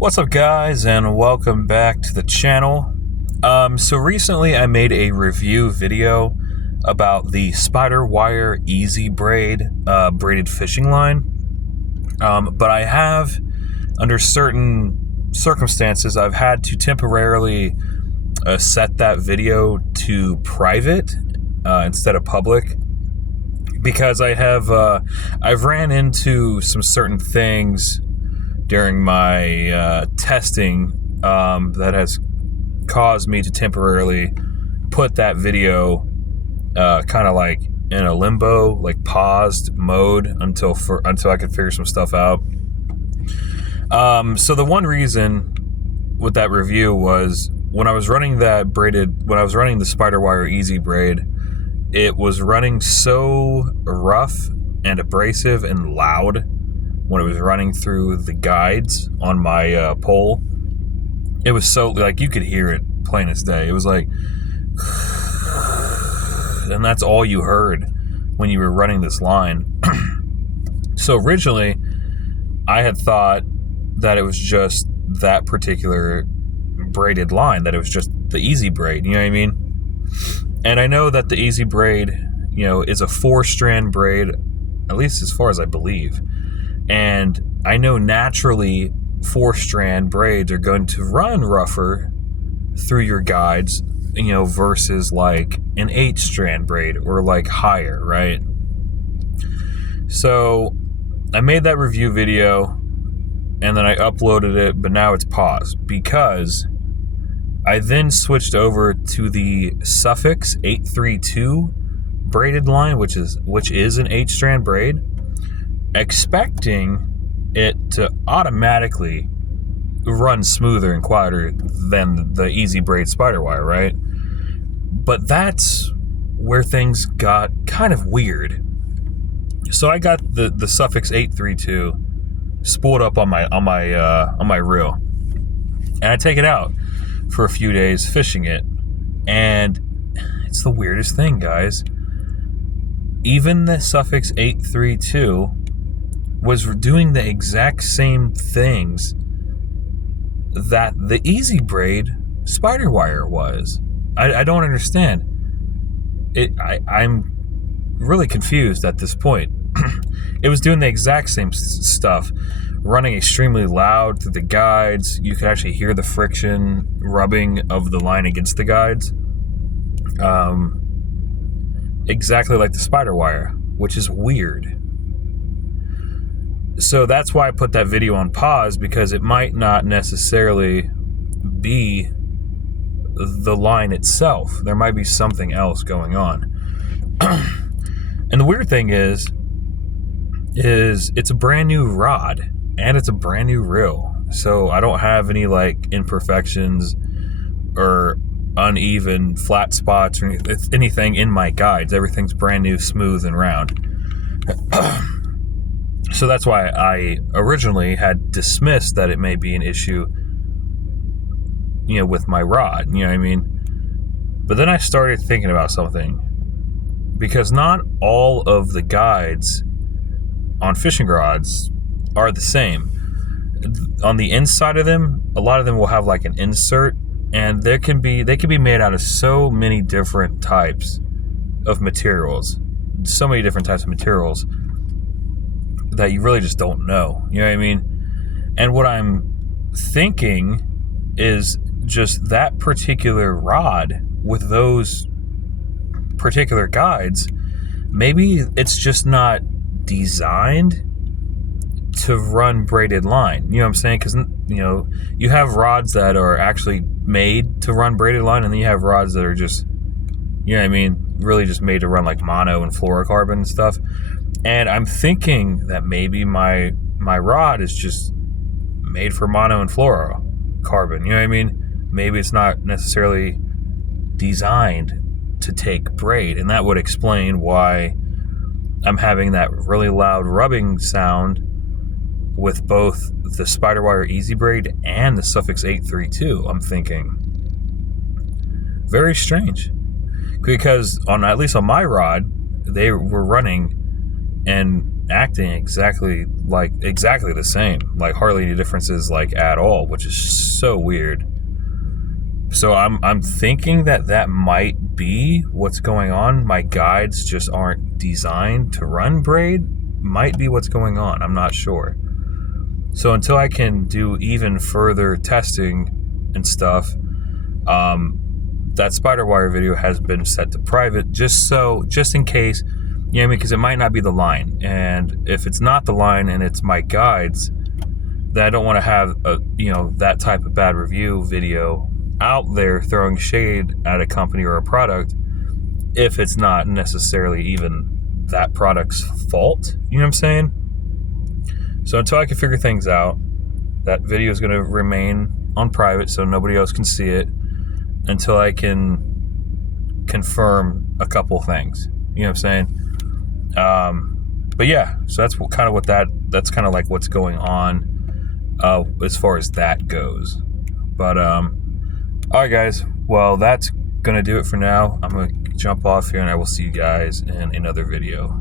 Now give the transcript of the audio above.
What's up, guys, and welcome back to the channel. So recently I made a review video about the Spiderwire Easy Braid braided fishing line. But I have, under certain circumstances, I've had to temporarily set that video to private instead of public, because I've ran into some certain things during my testing that has caused me to temporarily put that video kind of like in a limbo, like paused mode until I could figure some stuff out. So the one reason with that review was when I was running the Spiderwire Easy Braid, it was running so rough and abrasive and loud when it was running through the guides on my pole. It was so, like, you could hear it plain as day. It was like, and that's all you heard when you were running this line. So originally, I had thought that it was just that particular braided line, that it was just the Easy Braid, you know what I mean? And I know that the Easy Braid, is a 4-strand braid, at least as far as I believe. And I know naturally 4-strand braids are going to run rougher through your guides, versus like an 8-strand braid or like higher, right? So I made that review video and then I uploaded it, but now it's paused because I then switched over to the Suffix 832 braided line, which is an 8-strand braid, expecting it to automatically run smoother and quieter than the Easy Braid Spiderwire, right? But that's where things got kind of weird. So I got the Suffix 832 spooled up on my reel, and I take it out for a few days fishing it, and it's the weirdest thing, guys. Even the Suffix 832 was doing the exact same things that the Easy Braid Spiderwire was. I don't understand it. I'm really confused at this point. It was doing the exact same stuff, running extremely loud through the guides. You could actually hear the friction rubbing of the line against the guides, exactly like the Spiderwire, which is weird. So that's why I put that video on pause, because it might not necessarily be the line itself. There might be something else going on. And the weird thing is it's a brand new rod and it's a brand new reel. So I don't have any like imperfections or uneven flat spots or anything in my guides. Everything's brand new, smooth, and round. So that's why I originally had dismissed that it may be an issue, with my rod, you know what I mean? But then I started thinking about something, because not all of the guides on fishing rods are the same. On the inside of them, a lot of them will have like an insert, and they can be made out of so many different types of materials, that you really just don't know. You know what I mean? And what I'm thinking is just that particular rod with those particular guides, maybe it's just not designed to run braided line. You know what I'm saying? Because, you have rods that are actually made to run braided line, and then you have rods that are just, really just made to run like mono and fluorocarbon and stuff. And I'm thinking that maybe my rod is just made for mono and fluorocarbon. You know what I mean? Maybe it's not necessarily designed to take braid, and that would explain why I'm having that really loud rubbing sound with both the Spiderwire Easy Braid and the Suffix 832. I'm thinking very strange, because at least on my rod, they were running and acting exactly the same, like hardly any differences like at all, which is so weird. So I'm thinking that might be what's going on. My guides just aren't designed to run braid. Might be what's going on. I'm not sure. So until I can do even further testing and stuff, that spider wire video has been set to private, just in case, you know what I mean? Because it might not be the line, and if it's not the line and it's my guides, then I don't want to have that type of bad review video out there throwing shade at a company or a product if it's not necessarily even that product's fault. You know what I'm saying? So until I can figure things out, that video is going to remain on private so nobody else can see it until I can confirm a couple things. You know what I'm saying? But yeah, so that's that's kind of like what's going on as far as that goes. But all right, guys. Well, that's going to do it for now. I'm going to jump off here, and I will see you guys in another video.